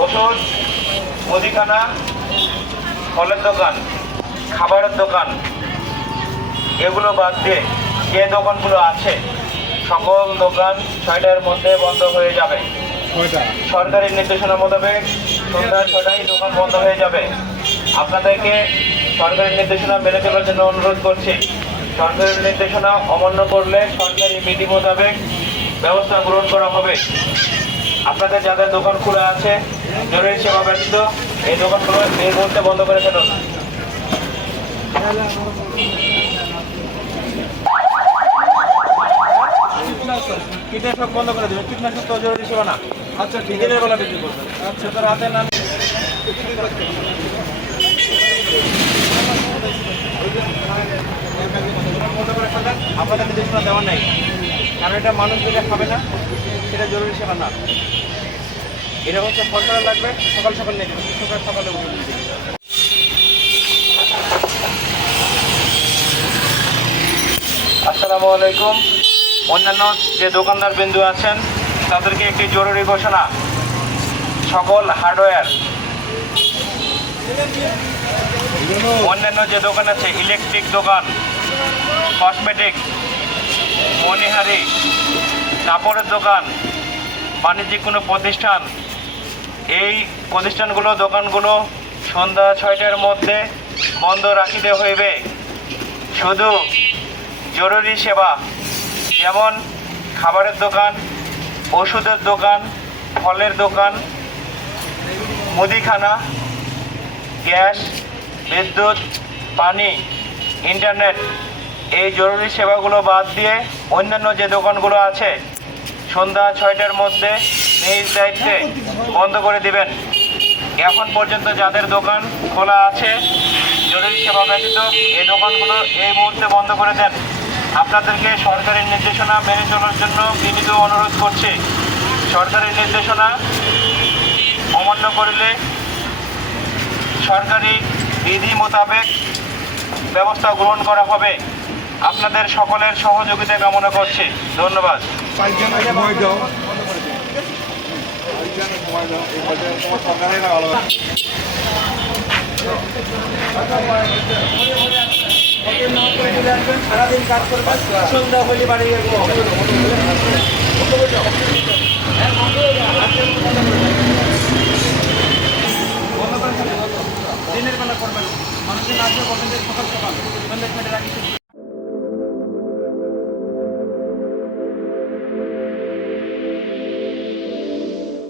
ওষুধ, মুদিখানা, ফলের দোকান, খাবারের দোকান এগুলো বাদ দিয়ে যে দোকানগুলো আছে সকল দোকান 6টার মধ্যে বন্ধ হয়ে যাবে। সরকারি নির্দেশনা মোতাবেক সন্ধ্যা 6টায় দোকান বন্ধ হয়ে যাবে। আপনাদেরকে সরকারি নির্দেশনা মেনে চলার জন্য অনুরোধ করছি। সরকারি নির্দেশনা অমান্য করলে সরকারি বিধি মোতাবেক ব্যবস্থা গ্রহণ করা হবে। আপনাদের যাদের দোকান খোলা আছে জরুরি সেবা ব্যতীত এই দোকানগুলো এই মুহূর্তে বন্ধ করে ফেলুন। কীটনাশক বন্ধ করে দেবেন। কীটনাশক তো জরুরি ছিল না। আচ্ছা, দিনের বেলা বিক্রি করবেন। আচ্ছা, তো রাতে না আপনাদের নির্দেশনা দেওয়ার নাই, কারণ এটা মানুষ যেটা খাবে না সেটা জরুরি সেবা না। এটা হচ্ছে ফল লাগবে সকাল সকাল নিয়ে দেবেন, সকালে উঠে। আসসালামু আলাইকুম। অন্যান্য যে দোকানদার বিন্দু আছেন তাদেরকে একটি জরুরি ঘোষণা। সকল হার্ডওয়্যার, অন্যান্য যে দোকান আছে ইলেকট্রিক দোকান, কসমেটিক, মণিহারি, কাপড়ের দোকান, বাণিজ্যিক কোনো প্রতিষ্ঠান, এই প্রতিষ্ঠানগুলো দোকানগুলো সন্ধ্যা 6টার মধ্যে বন্ধ রাখিতে হইবে। শুধু জরুরি সেবা যেমন খাবারের দোকান, ওষুধের দোকান, ফলের দোকান, মুদিখানা, গ্যাস, বিদ্যুৎ, পানি, ইন্টারনেট, এই জরুরি সেবাগুলো বাদ দিয়ে অন্যান্য যে দোকানগুলো আছে সন্ধ্যা 6টার মধ্যে নিজ দায়িত্বে বন্ধ করে দিবেন। এখন পর্যন্ত যাদের দোকান খোলা আছে জরুরি সেবা ব্যতীত এই দোকানগুলো এই মুহূর্তে বন্ধ করে দেন। আপনাদেরকে সরকারি নির্দেশনা মেনে চলার জন্য বিনীত অনুরোধ করছি। সরকারি নির্দেশনা অমান্য করলে সরকারি বিধি মোতাবেক ব্যবস্থা গ্রহণ করা হবে। আপনাদের সকলের সহযোগিতা কামনা করছি। ধন্যবাদ। সারাদিন কাজ করবেন, সন্ধ্যা হলে বাড়ি